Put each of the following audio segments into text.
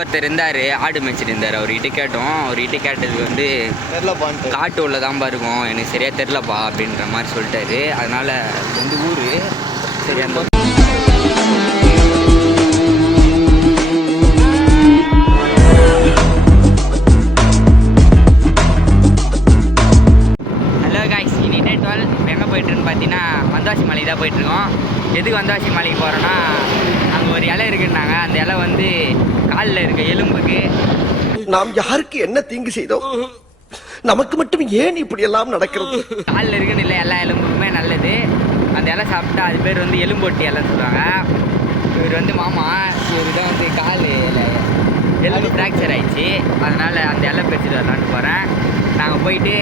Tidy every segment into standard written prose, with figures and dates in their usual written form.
ஒருத்தர் இருந்தார், ஆடு மேய்ச்சிட்டு இருந்தார். அவர்கிட்ட கேட்டோம். அவர்கிட்ட கேட்டதுக்கு வந்து காட்டு உள்ளதான்பா இருக்கும், எனக்கு சரியாக தெரிலப்பா அப்படின்ற மாதிரி சொல்லிட்டாரு. அதனால் வந்து ஊர் சரி அந்த பார்த்தீங்கன்னா வந்தாசி மலைக்கு தான் போயிட்டுருக்கோம். எதுக்கு வந்தாசி மலைக்கு போகிறோன்னா, அங்கே ஒரு இலை இருக்குன்னாங்க. அந்த இலை வந்து காலில் இருக்க எலும்புக்கு. நாம் யாருக்கு என்ன தீங்கு செய்தோம், நமக்கு மட்டும் ஏன் இப்படி எல்லாம் நடக்கிறது? காலில் இருக்குன்னு இல்லை, எல்லா எலும்புக்குமே நல்லது. அந்த இலை சாப்பிட்டா அது பேர் வந்து எலும்பொட்டி இலைன்னு சொல்லுவாங்க. இவர் வந்து மாமா இவர் தான் வந்து கால் எலும்பு ஃப்ராக்சர் ஆகிடுச்சு. அதனால் அந்த இலை பறிச்சுட்டு வரலான்னு போகிறேன். நாங்கள் போயிட்டு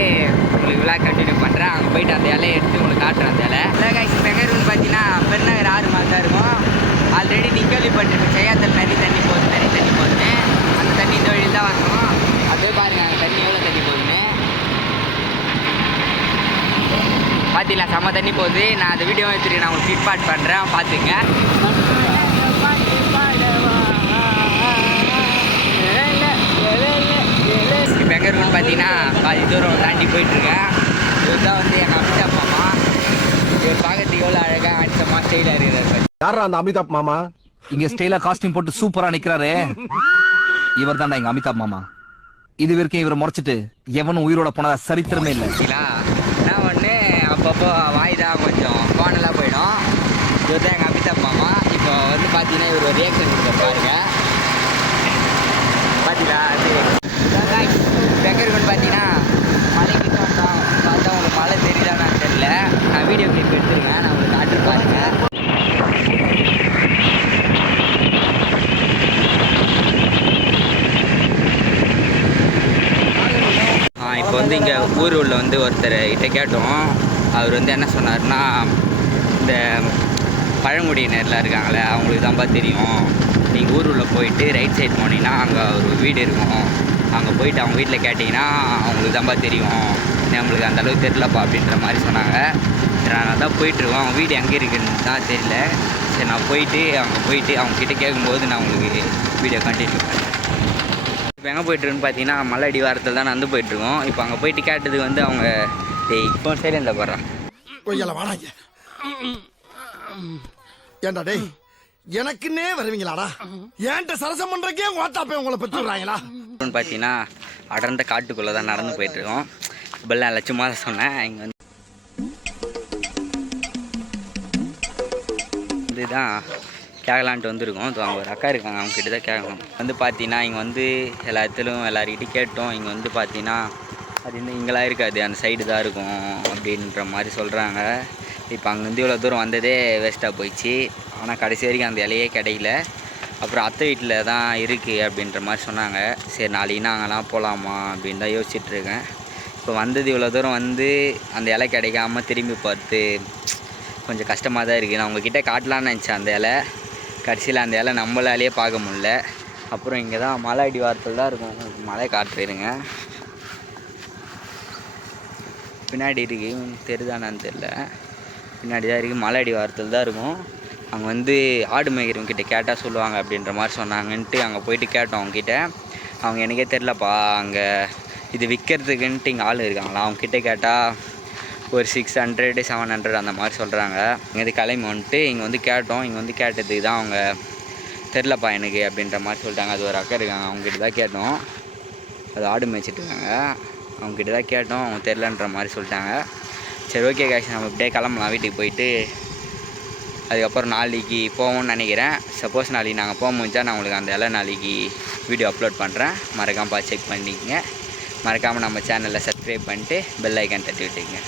உங்களுக்கு விழா கண்டினியூ பண்ணுறேன். அங்கே போயிட்டு அந்த இலையை எடுத்து உங்களுக்கு காட்டுறேன். அந்த இலை காய்ச்சி பெங்கருன்னு பார்த்தீங்கன்னா பெருநகர் 6 மாதிரி தான் இருக்கும். ஆல்ரெடி நீங்கள் கேள்விப்பட்டிருக்கோம், செய்யாத்தல் நிறைய தண்ணி போகுதுன்னு. அந்த தண்ணி இந்த வழியில் தான் வரணும். அப்படியே பாருங்கள் அந்த தண்ணி எவ்வளோ தண்ணி போகுதுன்னு பார்த்தீங்களா, செம்ம தண்ணி போகுது. நான் அந்த வீடியோ எடுத்துட்டு நான் உங்களுக்கு ஃபிட்பாட் பண்ணுறேன், பார்த்துங்க. இப்போ எங்கே இருக்குன்னு பார்த்தீங்கன்னா பாதி தூரம் தாண்டி போயிட்டுருக்கேன். இவர் தான் வந்து எங்கள் அமிதாப் மாமா. இவர் பார்க்கறதுக்கு எவ்வளோ அழகாக அடித்தமாக ஸ்டைலாக இருக்கிறார். யாரா அந்த அமிதாப் மாமா? இங்க ஸ்டைலா காஸ்டியூம் போட்டு சூப்பரா நிக்கிறாரு. இவர் தான்டா எங்க அமிதாப் மாமா. இது வரைக்கும் இவரை முறைச்சிட்டு எவனும் உயிரோட போனதா சரித்திரமே இல்லை. நான் ஒன்று அப்பப்போ வாய் தான் கொஞ்சம் கோனெல்லாம் போயிடும். இவர் தான் எங்கள் அமிதாப் மாமா. இப்போ வந்து பார்த்தீங்கன்னா இவர் ஒரு ரியாக்ஷன் கொடுக்க பாருங்க. பார்த்தீங்களா எங்கே இருக்குன்னு பார்த்தீங்கன்னா மலைக்கு வந்தோம். பார்த்தா உங்களுக்கு மழை தெரியுதான்னு தெரியல. நான் வீடியோ கிளிப் எடுத்துருக்கேன், நான் உங்களுக்கு காட்டு பாருங்க. இப்போ வந்து இங்கே ஊர் உள்ள வந்து ஒருத்தர் கிட்ட கேட்டோம். அவர் வந்து என்ன சொன்னார்னா, இந்த பழங்குடியினர்லாம் இருக்காங்களே அவங்களுக்கு தான்ப்பா தெரியும். நீங்கள் ஊர் உள்ள போயிட்டு ரைட் சைட் போனீங்கன்னா அங்கே ஒரு வீடு இருக்கும். அங்கே போயிட்டு அவங்க வீட்டில் கேட்டிங்கன்னா அவங்களுக்கு தான்ப்பா தெரியும், நம்மளுக்கு அந்தளவுக்கு தெரியலப்பா அப்படின்ற மாதிரி சொன்னாங்க. சரி நான் தான் போயிட்டுருக்கோம். அவங்க வீடு எங்கே இருக்குன்னு தான் தெரியல. சரி நான் போயிட்டு அங்கே போயிட்டு அவங்கக்கிட்ட கேட்கும்போது நான் உங்களுக்கு வீடியோ கண்டினியூ பண்ணுறேன். இப்போ எங்கே போய்ட்டுருக்குன்னு பார்த்தீங்கன்னா மலை அடிவாரத்தில் தான் நடந்து போயிட்டுருக்கோம். இப்போ அங்கே போயிட்டு கேட்டதுக்கு வந்து அவங்க இப்போ சரி இந்த போடுறான் ஏண்டா டேய், எனக்குன்னே வருவீங்களாடா? ஏன்ட்ட சரசம் பண்றக்கே ஓட்டாப்பே உங்களை பெற்றுறாங்களா? பார்த்தீங்கன்னா அடர்ந்த காட்டுக்குள்ளே தான் நடந்து போயிட்டுருக்கோம். இப்பெல்லாம் லட்சமாக தான் சொன்னேன். இங்கே வந்து இதுதான் கேட்கலான்ட்டு வந்துருக்கோம். அங்கே ஒரு அக்கா இருக்காங்க, அவங்ககிட்ட தான் கேட்கணும். வந்து பார்த்தீங்கன்னா இங்கே வந்து எல்லார்கிட்டையும் கேட்டோம். இங்கே வந்து பார்த்தீங்கன்னா அது வந்து இங்கெல்லாம் இருக்காது, அந்த சைடு தான் இருக்கும் அப்படின்ற மாதிரி சொல்கிறாங்க. இப்போ அங்கேருந்து இவ்வளோ தூரம் வந்ததே வேஸ்ட்டாக போயிடுச்சு. ஆனால் கடைசி வரைக்கும் அந்த இலையே கிடைக்கல. அப்புறம் அத்தை வீட்டில் தான் இருக்குது அப்படின்ற மாதிரி சொன்னாங்க. சரி நாளைக்கு நாங்கள்லாம் போகலாமா அப்படின்னு தான் யோசிச்சுட்ருக்கேன். இப்போ வந்தது இவ்வளோ தூரம் வந்து அந்த இலை கிடைக்காம திரும்பி பார்த்து கொஞ்சம் கஷ்டமாக தான் இருக்குது. நான் உங்ககிட்ட காட்டலான்னு நினச்சேன் அந்த இலை. கடைசியில் அந்த இலை நம்மளாலேயே பார்க்க முடில. அப்புறம் இங்கே தான் மலை அடிவாரத்தில் தான் இருக்கும். மலை காட்டுறேருங்க, பின்னாடி இருக்குது, தெரிதானான்னு தெரில. பின்னாடி தான் இருக்குது, மலை அடிவாரத்தில் தான் இருக்கும். அங்கே வந்து ஆடு மேய்க்கிறவங்கிட்ட கேட்டால் சொல்லுவாங்க அப்படின்ற மாதிரி சொன்னாங்கன்ட்டு அங்கே போயிட்டு கேட்டோம் அவங்ககிட்ட. அவங்க எனக்கே தெரிலப்பா, அங்கே இது விற்கிறதுக்குன்ட்டு இங்கே ஆள் இருக்காங்களா, அவங்ககிட்ட கேட்டால் ஒரு 600 700 அந்த மாதிரி சொல்கிறாங்க. இங்கே கிளம்பி வந்துட்டு இங்கே வந்து கேட்டோம். இங்கே வந்து கேட்டதுக்கு தான் அவங்க தெரிலப்பா எனக்கு அப்படின்ற மாதிரி சொல்லிட்டாங்க. அது ஒரு அக்கா இருக்காங்க, அவங்ககிட்ட தான் கேட்டோம். அது ஆடு மேய்ச்சிட்டு இருக்காங்க, அவங்ககிட்ட தான் கேட்டோம். அவங்க தெரிலன்ற மாதிரி சொல்லிட்டாங்க. சரி ஓகே காய்ச்சி, நம்ம இப்படியே கிளம்பலாம் வீட்டுக்கு போயிட்டு. அதுக்கப்புறம் நாளைக்கு போவோம்னு நினைக்கிறேன். சப்போஸ் நாளைக்கு நாங்கள் போக முடிஞ்சால் நான் உங்களுக்கு அந்த எல்லாம் நாளைக்கு வீடியோ அப்லோட் பண்ணுறேன். மறக்காமல் செக் பண்ணிக்கங்க. மறக்காமல் நம்ம சேனலில் சப்ஸ்கிரைப் பண்ணிட்டு பெல் ஐக்கான் தட்டி விட்டுக்கங்க.